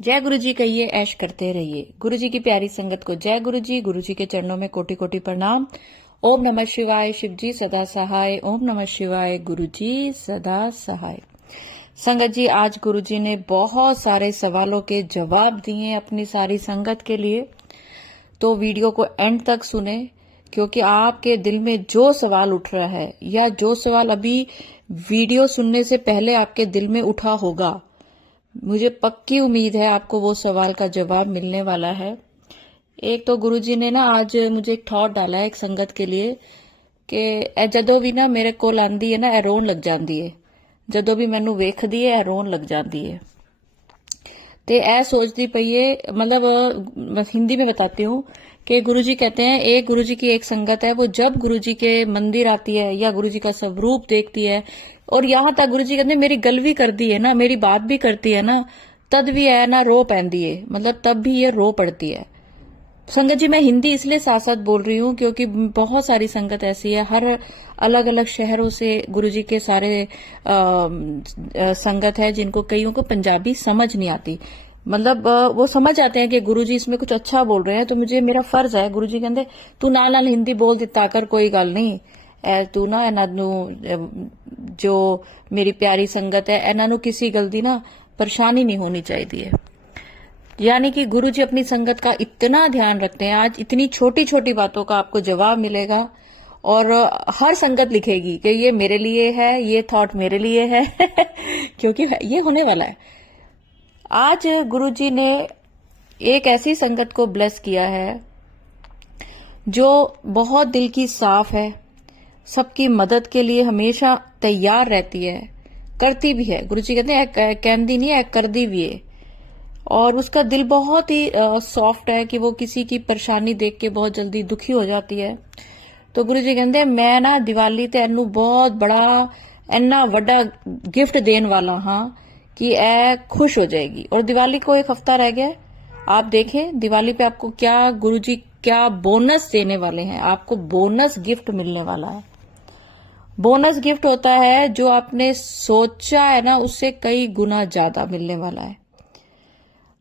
जय गुरु जी कहिए, ऐश करते रहिए। गुरु जी की प्यारी संगत को जय गुरु जी। गुरु जी के चरणों में कोटि कोटि प्रणाम। ओम नमः शिवाय। शिव जी सदा सहाय। ओम नमः शिवाय। गुरु जी सदा सहाय। संगत जी, आज गुरु जी ने बहुत सारे सवालों के जवाब दिए अपनी सारी संगत के लिए, तो वीडियो को एंड तक सुने, क्योंकि आपके दिल में जो सवाल उठ रहा है या जो सवाल अभी वीडियो सुनने से पहले आपके दिल में उठा होगा, मुझे पक्की उम्मीद है आपको वो सवाल का जवाब मिलने वाला है। एक तो गुरुजी ने ना आज मुझे एक थॉट डाला है एक संगत के लिए कि जदों भी ना मेरे कोल आंदी है ना ए रोन लग जाती है, जदों भी मैनू वेखदी है ए रोन लग जाती है। ते ए सोचती पई है, मतलब हिंदी में बताती हूँ कि गुरुजी कहते हैं एक गुरुजी की एक संगत है, वो जब गुरुजी के मंदिर आती है या गुरुजी का स्वरूप देखती है और यहाँ तक गुरुजी कहते हैं मेरी गल भी करती है ना, मेरी बात भी करती है ना, तद भी है ना रो पैंदी है, मतलब तब भी ये रो पड़ती है। संगत जी, मैं हिंदी इसलिए साथ साथ बोल रही हूँ क्योंकि बहुत सारी संगत ऐसी है, हर अलग अलग शहरों से गुरुजी के सारे संगत है जिनको कईयों को पंजाबी समझ नहीं आती। मतलब वो समझ आते हैं कि गुरुजी इसमें कुछ अच्छा बोल रहे हैं, तो मुझे मेरा फर्ज है। गुरुजी कहते तू नाल नाल हिंदी बोल दिता कर, कोई गल नहीं, तू ना इन्हों जो मेरी प्यारी संगत है इन्हों किसी गल दी ना परेशानी नहीं होनी चाहिए। यानी कि गुरु जी अपनी संगत का इतना ध्यान रखते हैं। आज इतनी छोटी छोटी बातों का आपको जवाब मिलेगा और हर संगत लिखेगी कि ये मेरे लिए है, ये थॉट मेरे लिए है क्योंकि ये होने वाला है। आज गुरु जी ने एक ऐसी संगत को ब्लेस किया है जो बहुत दिल की साफ है, सबकी मदद के लिए हमेशा तैयार रहती है, करती भी है। गुरु जी कहते हैं कहती नहीं है, करती भी है। और उसका दिल बहुत ही सॉफ्ट है कि वो किसी की परेशानी देख के बहुत जल्दी दुखी हो जाती है। तो गुरु जी कहते हैं मैं ना दिवाली ते एनू बहुत बड़ा इन्ना वड्डा गिफ्ट देन वाला हाँ कि ए खुश हो जाएगी। और दिवाली को एक हफ्ता रह गया, आप देखें दिवाली पे आपको क्या गुरु जी क्या बोनस देने वाले हैं। आपको बोनस गिफ्ट मिलने वाला है। बोनस गिफ्ट होता है जो आपने सोचा है ना उससे कई गुना ज्यादा मिलने वाला है।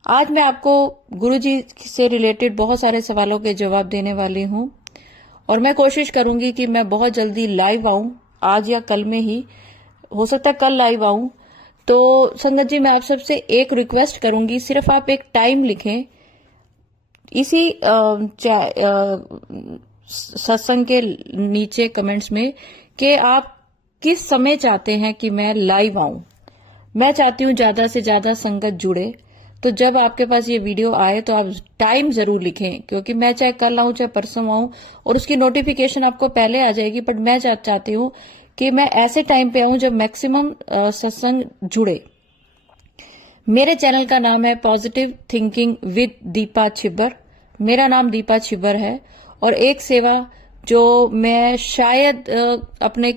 आज मैं आपको गुरुजी से रिलेटेड बहुत सारे सवालों के जवाब देने वाली हूं और मैं कोशिश करूंगी कि मैं बहुत जल्दी लाइव आऊं, आज या कल में ही, हो सकता है कल लाइव आऊं। तो संगत जी, मैं आप सबसे एक रिक्वेस्ट करूंगी, सिर्फ आप एक टाइम लिखें इसी सत्संग के नीचे कमेंट्स में कि आप किस समय चाहते हैं कि मैं लाइव आऊं। मैं चाहती हूं ज्यादा से ज्यादा संगत जुड़े, तो जब आपके पास ये वीडियो आए तो आप टाइम जरूर लिखें, क्योंकि मैं चाहे कल आऊं चाहे परसों आऊं और उसकी नोटिफिकेशन आपको पहले आ जाएगी, बट मैं चाहती हूं कि मैं ऐसे टाइम पे आऊं जब मैक्सिमम सत्संग जुड़े। मेरे चैनल का नाम है positive thinking with Deepa Chhibber. मेरा नाम दीपा छिब्बर है और एक सेवा जो मैं शायद अपने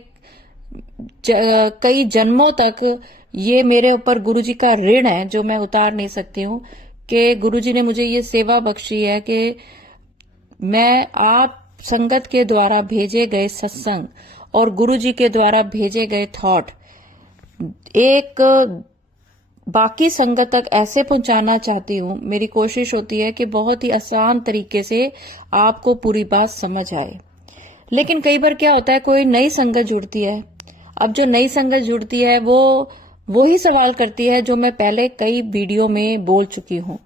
कई जन्मों तक, ये मेरे ऊपर गुरुजी का ऋण है जो मैं उतार नहीं सकती हूँ, कि गुरुजी ने मुझे ये सेवा बख्शी है कि मैं आप संगत के द्वारा भेजे गए सत्संग और गुरुजी के द्वारा भेजे गए थॉट एक बाकी संगत तक ऐसे पहुंचाना चाहती हूँ। मेरी कोशिश होती है कि बहुत ही आसान तरीके से आपको पूरी बात समझ आए। लेकिन कई बार क्या होता है, कोई नई संगत जुड़ती है। अब जो नई संगत जुड़ती है वो ही सवाल करती है जो मैं पहले कई वीडियो में बोल चुकी हूं।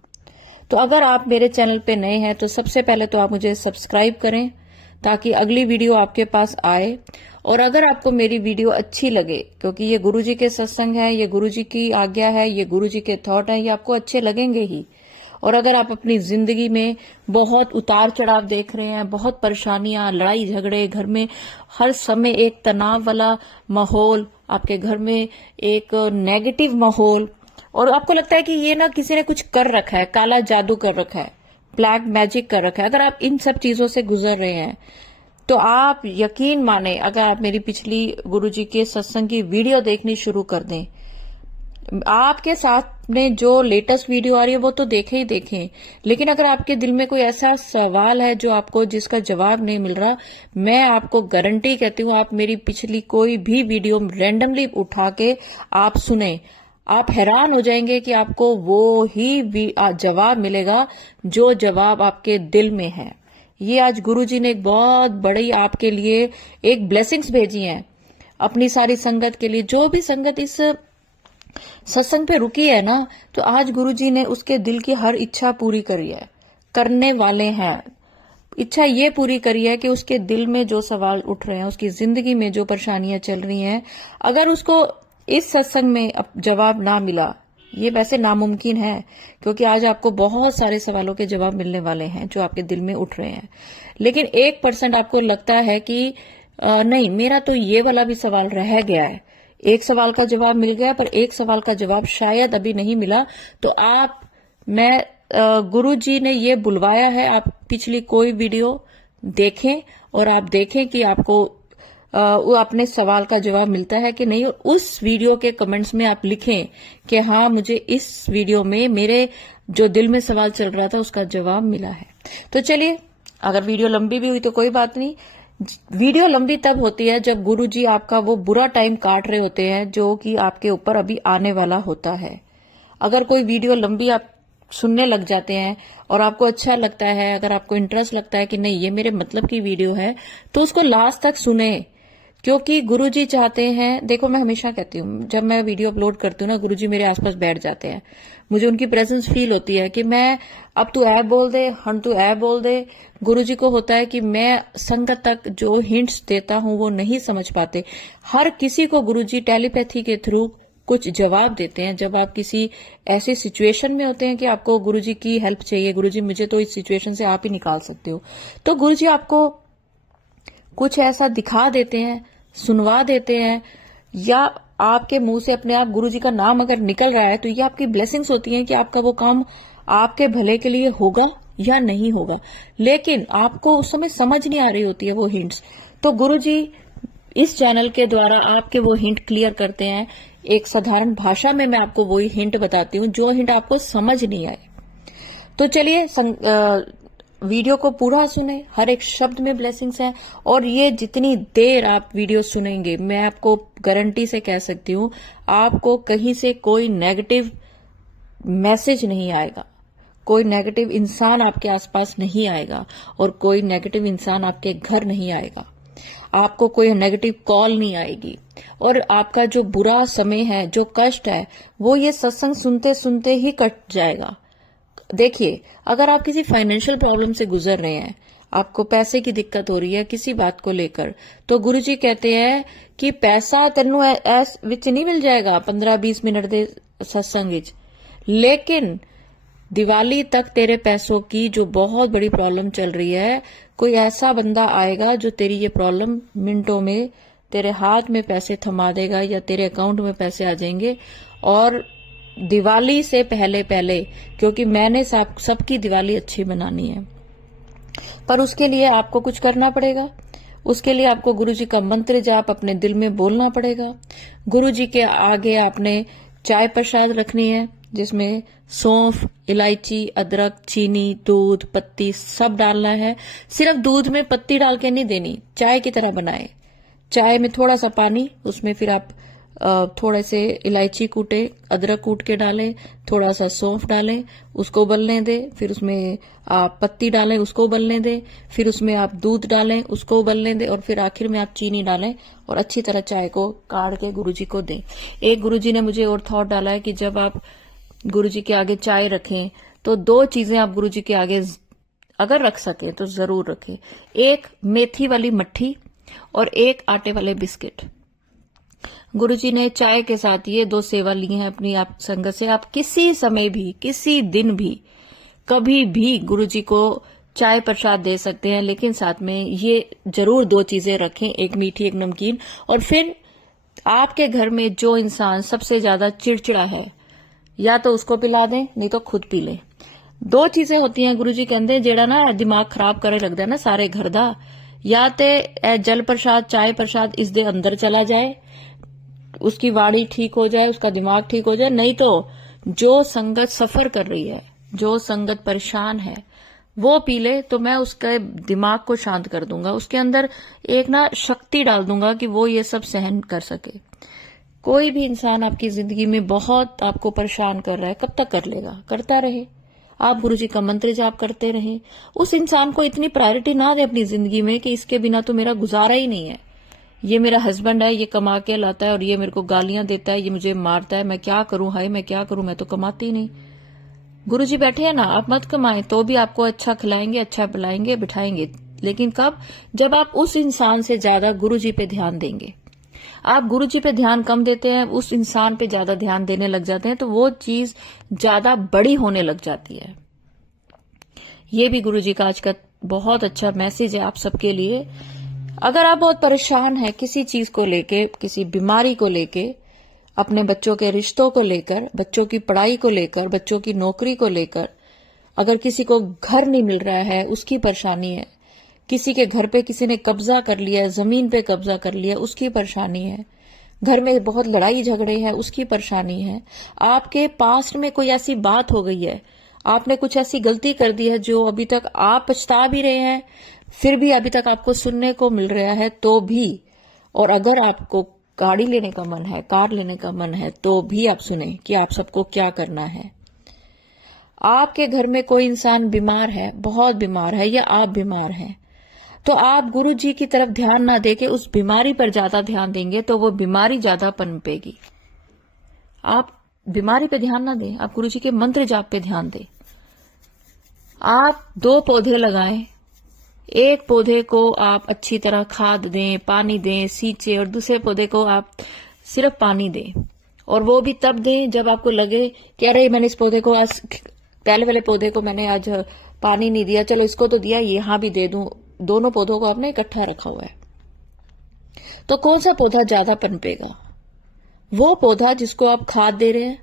तो अगर आप मेरे चैनल पे नए हैं तो सबसे पहले तो आप मुझे सब्सक्राइब करें ताकि अगली वीडियो आपके पास आए। और अगर आपको मेरी वीडियो अच्छी लगे, क्योंकि ये गुरुजी के सत्संग है, ये गुरुजी की आज्ञा है, ये गुरुजी के थॉट है, ये आपको अच्छे लगेंगे ही। और अगर आप अपनी जिंदगी में बहुत उतार चढ़ाव देख रहे हैं, बहुत परेशानियां, लड़ाई झगड़े, घर में हर समय एक तनाव वाला माहौल, आपके घर में एक नेगेटिव माहौल, और आपको लगता है कि ये ना किसी ने कुछ कर रखा है, काला जादू कर रखा है, ब्लैक मैजिक कर रखा है, अगर आप इन सब चीजों से गुजर रहे हैं तो आप यकीन माने, अगर आप मेरी पिछली गुरुजी के सत्संग की वीडियो देखनी शुरू कर दें, आपके साथ में जो लेटेस्ट वीडियो आ रही है वो तो देखें ही देखें, लेकिन अगर आपके दिल में कोई ऐसा सवाल है जो आपको जिसका जवाब नहीं मिल रहा, मैं आपको गारंटी कहती हूँ, आप मेरी पिछली कोई भी वीडियो रैंडमली उठा के आप सुने, आप हैरान हो जाएंगे कि आपको वो ही जवाब मिलेगा जो जवाब आपके दिल में है। ये आज गुरुजी ने एक बहुत बड़ी आपके लिए एक ब्लेसिंग्स भेजी हैं अपनी सारी संगत के लिए। जो भी संगत इस सत्संग पे रुकी है ना, तो आज गुरुजी ने उसके दिल की हर इच्छा पूरी करी है, करने वाले हैं। इच्छा ये पूरी करी है कि उसके दिल में जो सवाल उठ रहे हैं, उसकी जिंदगी में जो परेशानियां चल रही हैं, अगर उसको इस सत्संग में जवाब ना मिला, ये वैसे नामुमकिन है क्योंकि आज आपको बहुत सारे सवालों के जवाब मिलने वाले हैं जो आपके दिल में उठ रहे हैं, लेकिन 1% आपको लगता है कि नहीं, मेरा तो ये वाला भी सवाल रह गया है, एक सवाल का जवाब मिल गया पर एक सवाल का जवाब शायद अभी नहीं मिला। तो गुरुजी ने ये बुलवाया है, आप पिछली कोई वीडियो देखें और आप देखें कि आपको वो अपने सवाल का जवाब मिलता है कि नहीं, और उस वीडियो के कमेंट्स में आप लिखें कि हाँ, मुझे इस वीडियो में मेरे जो दिल में सवाल चल रहा था उसका जवाब मिला है। तो चलिए, अगर वीडियो लंबी भी हुई तो कोई बात नहीं। वीडियो लंबी तब होती है जब गुरुजी आपका वो बुरा टाइम काट रहे होते हैं जो कि आपके ऊपर अभी आने वाला होता है। अगर कोई वीडियो लंबी आप सुनने लग जाते हैं और आपको अच्छा लगता है, अगर आपको इंटरेस्ट लगता है कि नहीं ये मेरे मतलब की वीडियो है, तो उसको लास्ट तक सुने, क्योंकि गुरुजी चाहते हैं। देखो, मैं हमेशा कहती हूँ जब मैं वीडियो अपलोड करती हूँ ना, गुरुजी मेरे आसपास बैठ जाते हैं, मुझे उनकी प्रेजेंस फील होती है कि मैं अब तू ऐ बोल दे, हन तू ऐ बोल दे। गुरुजी को होता है कि मैं संगत तक जो हिंट्स देता हूँ वो नहीं समझ पाते। हर किसी को गुरुजी टेलीपैथी के थ्रू कुछ जवाब देते हैं। जब आप किसी ऐसी सिचुएशन में होते हैं कि आपको गुरुजी की हेल्प चाहिए, गुरुजी मुझे तो इस सिचुएशन से आप ही निकाल सकते हो, तो गुरुजी आपको कुछ ऐसा दिखा देते हैं, सुनवा देते हैं, या आपके मुंह से अपने आप गुरुजी का नाम अगर निकल रहा है तो ये आपकी ब्लेसिंग्स होती हैं कि आपका वो काम आपके भले के लिए होगा या नहीं होगा। लेकिन आपको उस समय समझ नहीं आ रही होती है वो हिंट्स, तो गुरुजी इस चैनल के द्वारा आपके वो हिंट क्लियर करते हैं। एक साधारण भाषा में मैं आपको वही हिंट बताती हूँ जो हिंट आपको समझ नहीं आए। तो चलिए, वीडियो को पूरा सुने, हर एक शब्द में ब्लेसिंग्स है। और ये जितनी देर आप वीडियो सुनेंगे, मैं आपको गारंटी से कह सकती हूँ, आपको कहीं से कोई नेगेटिव मैसेज नहीं आएगा, कोई नेगेटिव इंसान आपके आसपास नहीं आएगा, और कोई नेगेटिव इंसान आपके घर नहीं आएगा, आपको कोई नेगेटिव कॉल नहीं आएगी, और आपका जो बुरा समय है, जो कष्ट है, वो ये सत्संग सुनते सुनते ही कट जाएगा। देखिए, अगर आप किसी फाइनेंशियल प्रॉब्लम से गुजर रहे हैं, आपको पैसे की दिक्कत हो रही है किसी बात को लेकर, तो गुरुजी कहते हैं कि पैसा तेनू ऐस विच नहीं मिल जाएगा 15-20 मिनट दे सत्संग विच, लेकिन दिवाली तक तेरे पैसों की जो बहुत बड़ी प्रॉब्लम चल रही है, कोई ऐसा बंदा आएगा जो तेरी ये प्रॉब्लम मिनटों में तेरे हाथ में पैसे थमा देगा या तेरे अकाउंट में पैसे आ जाएंगे। और दिवाली से पहले पहले, क्योंकि मैंने सबकी दिवाली अच्छी बनानी है, पर उसके लिए आपको कुछ करना पड़ेगा। उसके लिए आपको गुरुजी का मंत्र जाप अपने दिल में बोलना पड़ेगा। गुरुजी के आगे आपने चाय प्रसाद रखनी है, जिसमें सौंफ, इलायची, अदरक, चीनी, दूध, पत्ती सब डालना है। सिर्फ दूध में पत्ती डाल के नहीं देनी, चाय की तरह बनाए। चाय में थोड़ा सा पानी, उसमें फिर आप थोड़े से इलायची कूटे, अदरक कूट के डालें, थोड़ा सा सौंफ डालें, उसको उबलने दें, फिर उसमें आप पत्ती डालें, उसको उबलने दें, फिर उसमें आप दूध डालें, उसको उबलने दें, और फिर आखिर में आप चीनी डालें और अच्छी तरह चाय को काढ़ के गुरुजी को दें। एक गुरुजी ने मुझे और थॉट डाला है कि जब आप गुरुजी के आगे चाय रखें तो 2 चीजें आप गुरुजी के आगे अगर रख सके तो जरूर रखें, एक मेथी वाली मट्ठी और एक आटे वाले बिस्किट। गुरुजी ने चाय के साथ ये 2 सेवा ली हैं अपनी आप संगत से। आप किसी समय भी, किसी दिन भी, कभी भी गुरुजी को चाय प्रसाद दे सकते हैं, लेकिन साथ में ये जरूर 2 चीजें रखें, एक मीठी एक नमकीन। और फिर आपके घर में जो इंसान सबसे ज्यादा चिड़चिड़ा है, या तो उसको पिला दें, नहीं तो खुद पी लें। 2 चीजें होती हैं गुरुजी कहते जेड़ा ना दिमाग खराब करे लगता है ना सारे घर दा, या ते जल प्रसाद, चाय प्रसाद इस दे अंदर चला जाए, उसकी वाणी ठीक हो जाए, उसका दिमाग ठीक हो जाए। नहीं तो जो संगत सफर कर रही है, जो संगत परेशान है, वो पी ले तो मैं उसके दिमाग को शांत कर दूंगा, उसके अंदर एक ना शक्ति डाल दूंगा कि वो ये सब सहन कर सके। कोई भी इंसान आपकी जिंदगी में बहुत आपको परेशान कर रहा है, कब तक कर लेगा? करता रहे। आप गुरुजी का मंत्र जाप करते रहे। उस इंसान को इतनी प्रायोरिटी ना दे अपनी जिंदगी में कि इसके बिना तो मेरा गुजारा ही नहीं है, ये मेरा हस्बैंड है, ये कमा के लाता है और ये मेरे को गालियां देता है, ये मुझे मारता है, मैं क्या करूं, हाय मैं क्या करूं, मैं तो कमाती नहीं। गुरुजी बैठे हैं ना, आप मत कमाएं तो भी आपको अच्छा खिलाएंगे, अच्छा पिलाएंगे, बिठाएंगे। लेकिन कब? जब आप उस इंसान से ज्यादा गुरुजी पे ध्यान देंगे। आप गुरुजी पे ध्यान कम देते हैं, उस इंसान पे ज्यादा ध्यान देने लग जाते हैं, तो वो चीज ज्यादा बड़ी होने लग जाती है। ये भी गुरुजी का आज का बहुत अच्छा मैसेज है आप सबके लिए। अगर आप बहुत परेशान हैं किसी चीज को लेके, किसी बीमारी को लेके, अपने बच्चों के रिश्तों को लेकर, बच्चों की पढ़ाई को लेकर, बच्चों की नौकरी को लेकर, अगर किसी को घर नहीं मिल रहा है उसकी परेशानी है, किसी के घर पे किसी ने कब्जा कर लिया, जमीन पे कब्जा कर लिया, उसकी परेशानी है, घर में बहुत लड़ाई झगड़े हैं, उसकी परेशानी है, आपके पास्ट में कोई ऐसी बात हो गई है, आपने कुछ ऐसी गलती कर दी है जो अभी तक आप पछता भी रहे हैं, फिर भी अभी तक आपको सुनने को मिल रहा है तो भी, और अगर आपको गाड़ी लेने का मन है, कार लेने का मन है, तो भी आप सुने कि आप सबको क्या करना है। आपके घर में कोई इंसान बीमार है, बहुत बीमार है, या आप बीमार हैं, तो आप गुरु जी की तरफ ध्यान ना देके उस बीमारी पर ज्यादा ध्यान देंगे तो वो बीमारी ज्यादा पनपेगी। आप बीमारी पे ध्यान ना दें, आप गुरु जी के मंत्र जाप पे ध्यान दें। आप 2 पौधे लगाएं, एक पौधे को आप अच्छी तरह खाद दें, पानी दें, सींचे, और दूसरे पौधे को आप सिर्फ पानी दें, और वो भी तब दें जब आपको लगे कि अरे मैंने इस पौधे को आज, पहले वाले पौधे को मैंने आज पानी नहीं दिया, चलो इसको तो दिया, यहां भी दे दूं। दोनों पौधों को आपने इकट्ठा रखा हुआ है, तो कौन सा पौधा ज्यादा पनपेगा? वो पौधा जिसको आप खाद दे रहे हैं,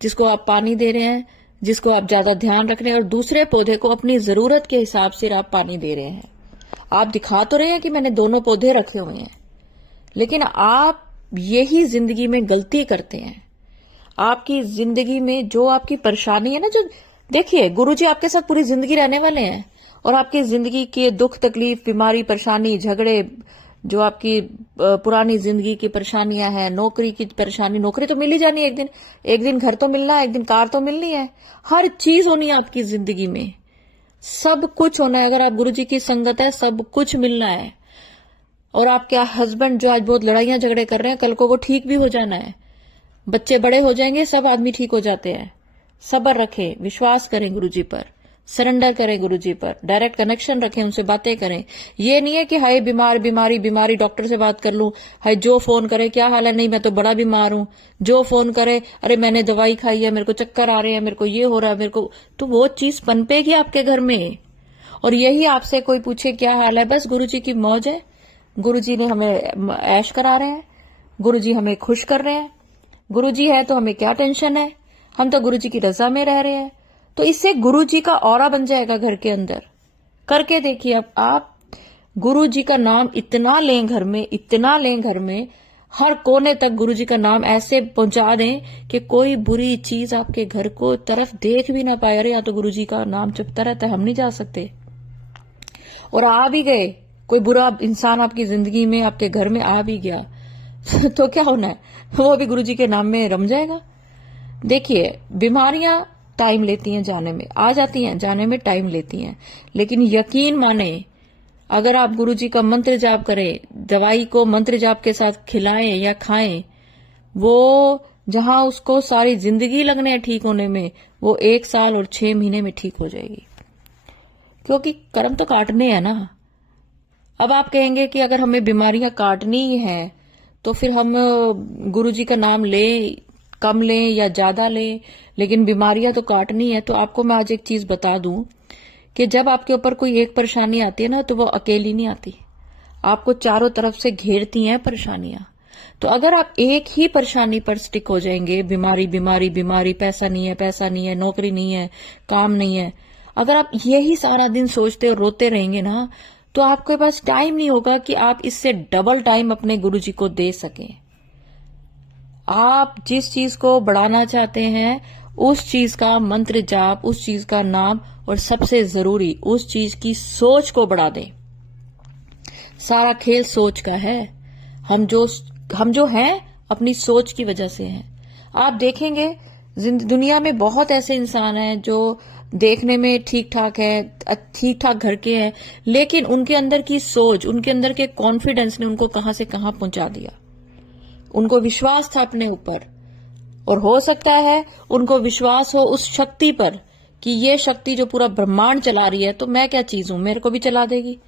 जिसको आप पानी दे रहे हैं, जिसको आप ज्यादा ध्यान रख रहे हैं, और दूसरे पौधे को अपनी जरूरत के हिसाब से आप पानी दे रहे हैं। आप दिखा तो रहे हैं कि मैंने दोनों पौधे रखे हुए हैं, लेकिन आप यही जिंदगी में गलती करते हैं। आपकी जिंदगी में जो आपकी परेशानी है ना, जो देखिए गुरुजी आपके साथ पूरी जिंदगी रहने वाले हैं, और आपकी जिंदगी के दुख तकलीफ, बीमारी, परेशानी, झगड़े, जो आपकी पुरानी जिंदगी की परेशानियां हैं, नौकरी की परेशानी, नौकरी तो मिल ही जानी है एक दिन, एक दिन घर तो मिलना है, एक दिन कार तो मिलनी है, हर चीज होनी है आपकी जिंदगी में, सब कुछ होना है। अगर आप गुरुजी की संगत है, सब कुछ मिलना है। और आपके हस्बैंड जो आज बहुत लड़ाइयां झगड़े कर रहे हैं, कल को वो ठीक भी हो जाना है। बच्चे बड़े हो जाएंगे, सब आदमी ठीक हो जाते हैं। सब्र रखें, विश्वास करें गुरुजी पर, सरेंडर करें गुरुजी पर, डायरेक्ट कनेक्शन रखें, उनसे बातें करें। ये नहीं है कि हाय बीमारी, डॉक्टर से बात कर लूं, हाय जो फोन करे क्या हाल है, नहीं मैं तो बड़ा बीमार हूं, जो फोन करे अरे मैंने दवाई खाई है, मेरे को चक्कर आ रहे हैं, मेरे को ये हो रहा है, मेरे को, तो वो चीज पनपेगी आपके घर में। और यही आपसे कोई पूछे क्या हाल है, बस गुरुजी की मौज है, गुरुजी ने हमें ऐश करा रहे हैं, गुरुजी हमें खुश कर रहे हैं, गुरुजी है तो हमें क्या टेंशन है, हम तो गुरुजी की रजा में रह रहे हैं। तो इससे गुरुजी का ऑरा बन जाएगा घर के अंदर। करके देखिए, अब आप गुरुजी का नाम इतना लें घर में, इतना लें घर में, हर कोने तक गुरुजी का नाम ऐसे पहुंचा दें कि कोई बुरी चीज आपके घर को तरफ देख भी ना पाए। अरे या तो गुरुजी का नाम चुपता रहता है, हम नहीं जा सकते, और आ भी गए, कोई बुरा इंसान आपकी जिंदगी में, आपके घर में आ भी गया तो क्या होना है, वो भी गुरुजी के नाम में रम जाएगा। देखिए, बीमारियां टाइम लेती हैं जाने में, आ जाती हैं, जाने में टाइम लेती हैं, लेकिन यकीन माने अगर आप गुरुजी का मंत्र जाप करें, दवाई को मंत्र जाप के साथ खिलाएं या खाएं, वो जहां उसको सारी जिंदगी लगने है ठीक होने में, वो 1 साल और 6 महीने में ठीक हो जाएगी। क्योंकि कर्म तो काटने हैं ना। अब आप कहेंगे कि अगर हमें बीमारियां काटनी है तो फिर हम गुरुजी का नाम लें, कम लें या ज्यादा लें, लेकिन बीमारियां तो काटनी है। तो आपको मैं आज एक चीज बता दूं कि जब आपके ऊपर कोई एक परेशानी आती है ना, तो वो अकेली नहीं आती, आपको चारों तरफ से घेरती हैं परेशानियां। तो अगर आप एक ही परेशानी पर स्टिक हो जाएंगे, बीमारी बीमारी बीमारी, पैसा नहीं है, पैसा नहीं है, नौकरी नहीं है, काम नहीं है, अगर आप यही सारा दिन सोचते और रोते रहेंगे ना, तो आपके पास टाइम नहीं होगा कि आप इससे डबल टाइम अपने गुरुजी को दे सकें। आप जिस चीज को बढ़ाना चाहते हैं, उस चीज का मंत्र जाप, उस चीज का नाम, और सबसे जरूरी उस चीज की सोच को बढ़ा दें। सारा खेल सोच का है। हम जो हैं अपनी सोच की वजह से है। आप देखेंगे दुनिया में बहुत ऐसे इंसान हैं जो देखने में ठीक ठाक है, ठीक ठाक घर के हैं, लेकिन उनके अंदर की सोच, उनके अंदर के कॉन्फिडेंस ने उनको कहां से कहां पहुंचा दिया। उनको विश्वास था अपने ऊपर, और हो सकता है उनको विश्वास हो उस शक्ति पर कि ये शक्ति जो पूरा ब्रह्मांड चला रही है, तो मैं क्या चीज हूं, मेरे को भी चला देगी।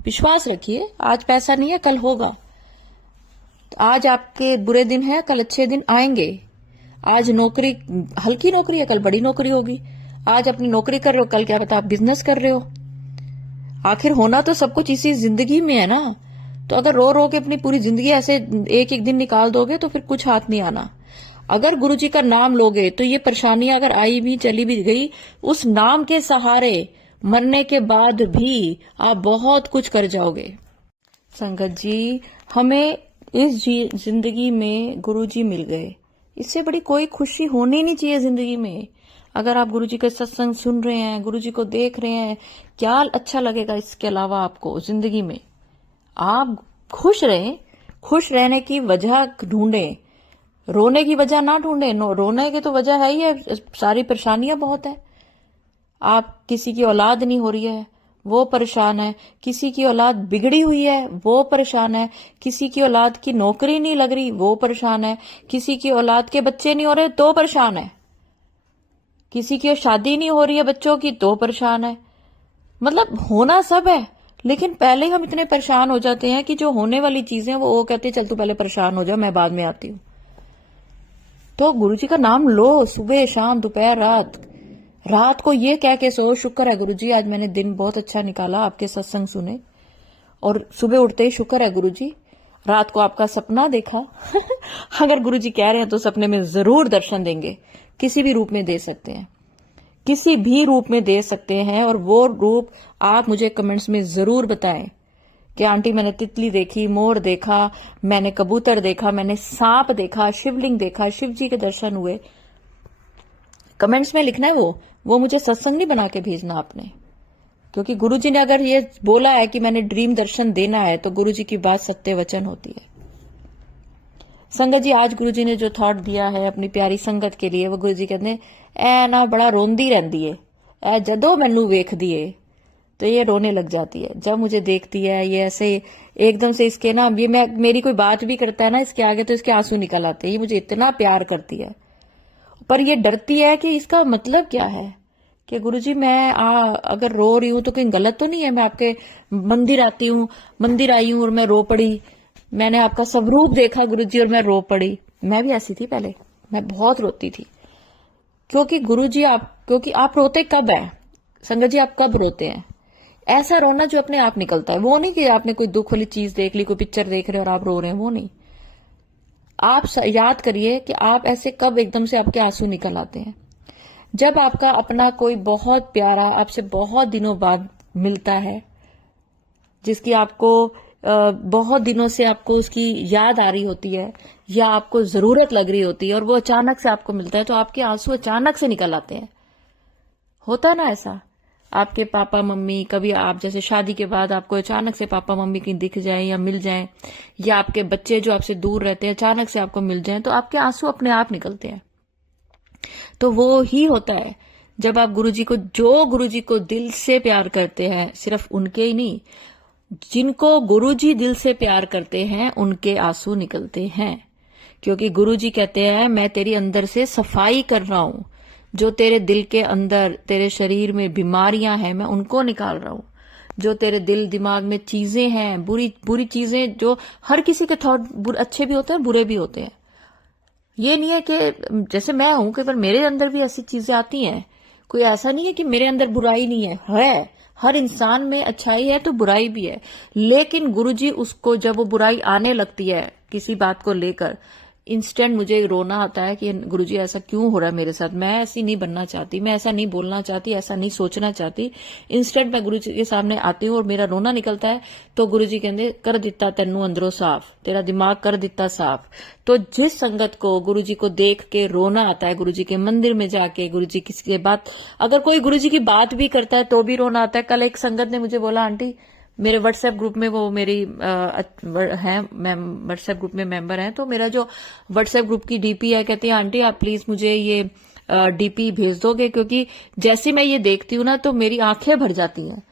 विश्वास रखिए, आज पैसा नहीं है, कल होगा। आज आपके बुरे दिन है, कल अच्छे दिन आएंगे। आज नौकरी हल्की नौकरी है, कल बड़ी नौकरी होगी। आज अपनी नौकरी कर रहे हो, कल क्या पता आप बिजनेस कर रहे हो। आखिर होना तो सब कुछ इसी जिंदगी में है ना। तो अगर रो रो के अपनी पूरी जिंदगी ऐसे एक एक दिन निकाल दोगे तो फिर कुछ हाथ नहीं आना। अगर गुरुजी का नाम लोगे तो ये परेशानियां अगर आई भी चली भी गई, उस नाम के सहारे मरने के बाद भी आप बहुत कुछ कर जाओगे। संगत जी, हमें इस जिंदगी में गुरुजी मिल गए, इससे बड़ी कोई खुशी होनी नहीं चाहिए जिंदगी में। अगर आप गुरुजी के सत्संग सुन रहे हैं, गुरुजी को देख रहे हैं, क्या अच्छा लगेगा इसके अलावा आपको जिंदगी में? आप खुश रहें, खुश रहने की वजह ढूंढें, रोने की वजह ना ढूंढें। रोने की तो वजह है ही है, सारी परेशानियां बहुत है। आप किसी की औलाद नहीं हो रही है, वो परेशान है। किसी की औलाद बिगड़ी हुई है, वो परेशान है। किसी की औलाद की नौकरी नहीं लग रही, वो परेशान है। किसी की औलाद के बच्चे नहीं हो रहे, तो परेशान है। किसी की शादी नहीं हो रही है बच्चों की, तो परेशान है। मतलब होना सब है, लेकिन पहले हम इतने परेशान हो जाते हैं कि जो होने वाली चीजें वो कहते हैं चल तू पहले परेशान हो जा, मैं बाद में आती हूं। तो गुरुजी का नाम लो, सुबह शाम दोपहर रात। रात को ये कह के सो, शुक्र है गुरुजी आज मैंने दिन बहुत अच्छा निकाला, आपके सत्संग सुने। और सुबह उठते ही शुक्र है गुरुजी रात को आपका सपना देखा। अगर गुरुजी कह रहे हैं तो सपने में जरूर दर्शन देंगे, किसी भी रूप में दे सकते हैं, किसी भी रूप में दे सकते हैं। और वो रूप आप मुझे कमेंट्स में जरूर बताएं कि आंटी मैंने तितली देखी, मोर देखा, मैंने कबूतर देखा, मैंने सांप देखा, शिवलिंग देखा, शिव जी के दर्शन हुए। कमेंट्स में लिखना है वो मुझे सत्संग नहीं बना के भेजना आपने, क्योंकि गुरुजी ने अगर ये बोला है कि मैंने ड्रीम दर्शन देना है तो गुरुजी की बात सत्य वचन होती है। संगत जी, आज गुरुजी ने जो थॉट दिया है अपनी प्यारी संगत के लिए, वो गुरुजी कहते हैं ऐ ना बड़ा रोंदी रहती है, ऐ जदों मैनू वेखदी है तो ये रोने लग जाती है। जब मुझे देखती है ये ऐसे एकदम से इसके ना, ये मेरी कोई बात भी करता है ना इसके आगे तो इसके आंसू निकल आते हैं। ये मुझे इतना प्यार करती है, पर ये डरती है कि इसका मतलब क्या है कि गुरुजी मैं अगर रो रही हूं तो कहीं गलत तो नहीं है। मैं आपके मंदिर आई हूं और मैं रो पड़ी, मैंने आपका स्वरूप देखा गुरुजी और मैं रो पड़ी। मैं भी ऐसी थी पहले, मैं बहुत रोती थी। क्योंकि आप रोते कब है संगत जी, आप कब रोते हैं? ऐसा रोना जो अपने आप निकलता है, वो नहीं कि आपने कोई दुख वाली चीज देख ली, कोई पिक्चर देख रहे हो और आप रो रहे हैं, वो नहीं। आप याद करिए कि आप ऐसे कब एकदम से आपके आंसू निकल आते हैं, जब आपका अपना कोई बहुत प्यारा आपसे बहुत दिनों बाद मिलता है, जिसकी आपको बहुत दिनों से आपको उसकी याद आ रही होती है या आपको जरूरत लग रही होती है और वो अचानक से आपको मिलता है, तो आपके आंसू अचानक से निकल आते हैं। होता है ना ऐसा? आपके पापा मम्मी, कभी आप जैसे शादी के बाद आपको अचानक से पापा मम्मी कहीं दिख जाए या मिल जाए, या आपके बच्चे जो आपसे दूर रहते हैं अचानक से आपको मिल जाए, तो आपके आंसू अपने आप निकलते हैं। तो वो ही होता है जब आप गुरुजी को दिल से प्यार करते हैं, सिर्फ उनके ही नहीं, जिनको गुरुजी दिल से प्यार करते हैं उनके आंसू निकलते हैं। क्योंकि गुरुजी कहते हैं मैं तेरी अंदर से सफाई कर रहा हूं, जो तेरे दिल के अंदर, तेरे शरीर में बीमारियां हैं मैं उनको निकाल रहा हूं। जो तेरे दिल दिमाग में चीजें हैं, बुरी चीजें, जो हर किसी के थॉट अच्छे भी होते हैं बुरे भी होते हैं। ये नहीं है कि जैसे मैं हूं कि पर मेरे अंदर भी ऐसी चीजें आती हैं, कोई ऐसा नहीं है कि मेरे अंदर बुराई नहीं है। हर इंसान में अच्छाई है तो बुराई भी है, लेकिन गुरुजी उसको, जब वो बुराई आने लगती है किसी बात को लेकर, इंस्टेंट मुझे रोना आता है कि गुरुजी ऐसा क्यों हो रहा है मेरे साथ, मैं ऐसी नहीं बनना चाहती, मैं ऐसा नहीं बोलना चाहती, ऐसा नहीं सोचना चाहती। इंस्टेंट मैं गुरुजी के सामने आती हूँ और मेरा रोना निकलता है, तो गुरुजी कहते कर दिता तेनू अंदरों साफ, तेरा दिमाग कर दिता साफ। तो जिस संगत को गुरुजी को देख के रोना आता है, गुरुजी के मंदिर में जाके, गुरुजी किसी के बात, अगर कोई गुरुजी की बात भी करता है तो भी रोना आता है। कल एक संगत ने मुझे बोला आंटी मेरे व्हाट्सएप ग्रुप में वो मेरी है, व्हाट्सएप ग्रुप में मेंबर हैं, तो मेरा जो व्हाट्सएप ग्रुप की डीपी है, कहती है आंटी आप प्लीज मुझे ये डीपी भेज दोगे, क्योंकि जैसे मैं ये देखती हूँ ना तो मेरी आंखें भर जाती हैं।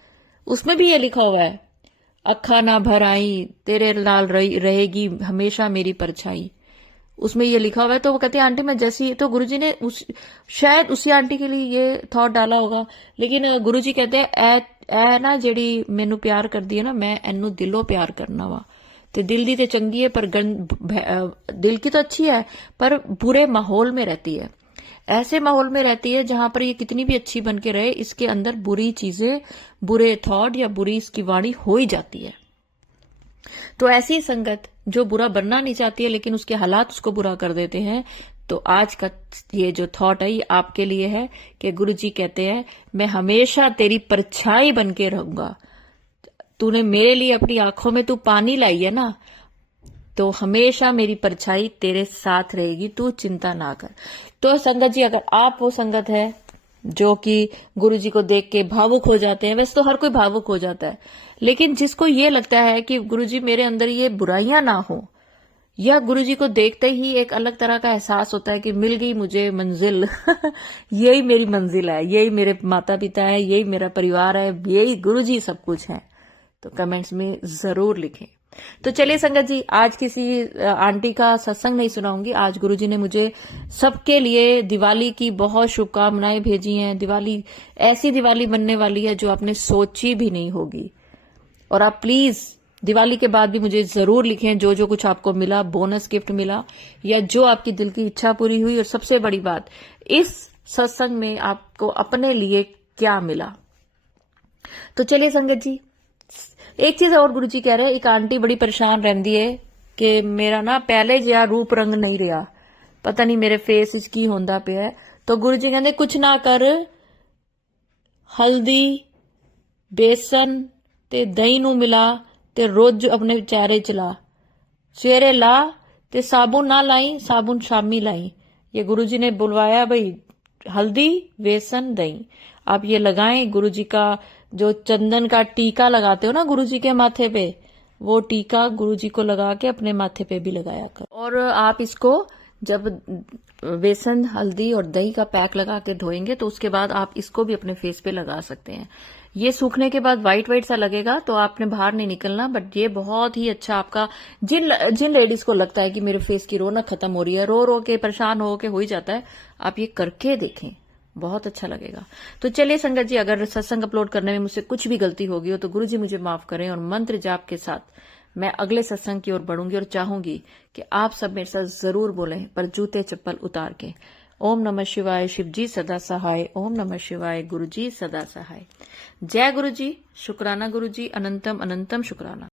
उसमें भी ये लिखा हुआ है, अखा ना भर आई तेरे लाल रहेगी हमेशा मेरी परछाई। उसमें ये लिखा हुआ है। तो वो कहते हैं आंटी मैं जैसी, तो गुरुजी ने शायद उसी आंटी के लिए ये थॉट डाला होगा, लेकिन गुरुजी कहते हैं ए ना ਜਿਹੜੀ ਮੈਨੂੰ ਪਿਆਰ ਕਰਦੀ ਹੈ ਨਾ, मैं ਇਹਨੂੰ ਦਿਲੋਂ ਪਿਆਰ करना वा। तो दिल दी तो चंगी है पर दिल की तो अच्छी है पर बुरे माहौल में रहती है, ऐसे माहौल में रहती है जहां पर ये कितनी भी अच्छी बन के रहे, इसके अंदर बुरी चीजें, बुरे थॉट या बुरी इसकी वाणी हो ही जाती है। तो ऐसी संगत जो बुरा बनना नहीं चाहती है लेकिन उसके हालात उसको बुरा कर देते हैं। तो आज का ये जो थॉट है ये आपके लिए है कि गुरुजी कहते हैं मैं हमेशा तेरी परछाई बन के रहूंगा। तूने मेरे लिए अपनी आंखों में तू पानी लाई है ना, तो हमेशा मेरी परछाई तेरे साथ रहेगी, तू चिंता ना कर। तो संगत जी, अगर आप वो संगत है जो कि गुरुजी को देख के भावुक हो जाते हैं, वैसे तो हर कोई भावुक हो जाता है, लेकिन जिसको ये लगता है कि गुरुजी मेरे अंदर ये बुराइयां ना हो, या गुरुजी को देखते ही एक अलग तरह का एहसास होता है कि मिल गई मुझे मंजिल यही मेरी मंजिल है, यही मेरे माता पिता है, यही मेरा परिवार है, यही गुरुजी सब कुछ है, तो कमेंट्स में जरूर लिखें। तो चलिए संगत जी, आज किसी आंटी का सत्संग नहीं सुनाऊंगी। आज गुरुजी ने मुझे सबके लिए दिवाली की बहुत शुभकामनाएं भेजी हैं। दिवाली ऐसी दिवाली बनने वाली है जो आपने सोची भी नहीं होगी। और आप प्लीज दिवाली के बाद भी मुझे जरूर लिखें जो जो कुछ आपको मिला, बोनस गिफ्ट मिला या जो आपकी दिल की इच्छा पूरी हुई, और सबसे बड़ी बात, इस सत्संग में आपको अपने लिए क्या मिला। तो चलिए संगत जी, एक चीज और गुरुजी कह रहे हैं, एक आंटी बड़ी परेशान रहती है कि मेरा ना पहले जिहा रूप रंग नहीं रहा, पता नहीं मेरे फेस च की होंदा पिया है। तो गुरुजी कहते कुछ ना कर, हल्दी बेसन ते दही नू मिला ते रोज अपने चेहरे च ला, सवेरे ला ते साबुन ना लाई, साबुन शामी लाई। ये गुरुजी ने बुलवाया भाई, हल्दी बेसन दही आप ये लगाएं। गुरुजी का जो चंदन का टीका लगाते हो ना गुरुजी के माथे पे, वो टीका गुरुजी को लगा के अपने माथे पे भी लगाया कर। और आप इसको जब बेसन हल्दी और दही का पैक लगा के धोएंगे तो उसके बाद आप इसको भी अपने फेस पे लगा सकते हैं। ये सूखने के बाद व्हाइट व्हाइट सा लगेगा, तो आपने बाहर नहीं निकलना, बट ये बहुत ही अच्छा आपका, जिन लेडीज को लगता है कि मेरे फेस की रौनक खत्म हो रही है, रो रो के परेशान हो के हो ही जाता है, आप ये करके देखें, बहुत अच्छा लगेगा। तो चलिए संगत जी, अगर सत्संग अपलोड करने में मुझसे कुछ भी गलती होगी हो तो गुरुजी मुझे माफ करें, और मंत्र जाप के साथ मैं अगले सत्संग की ओर बढ़ूंगी और चाहूंगी कि आप सब मेरे साथ जरूर बोलें, पर जूते चप्पल उतार के। ओम नमः शिवाय, शिव जी सदा सहाय। ओम नमः शिवाय, गुरु जी सदा सहाय। जय गुरु जी, शुक्राना गुरु जी, अनंतम अनंतम शुक्राना।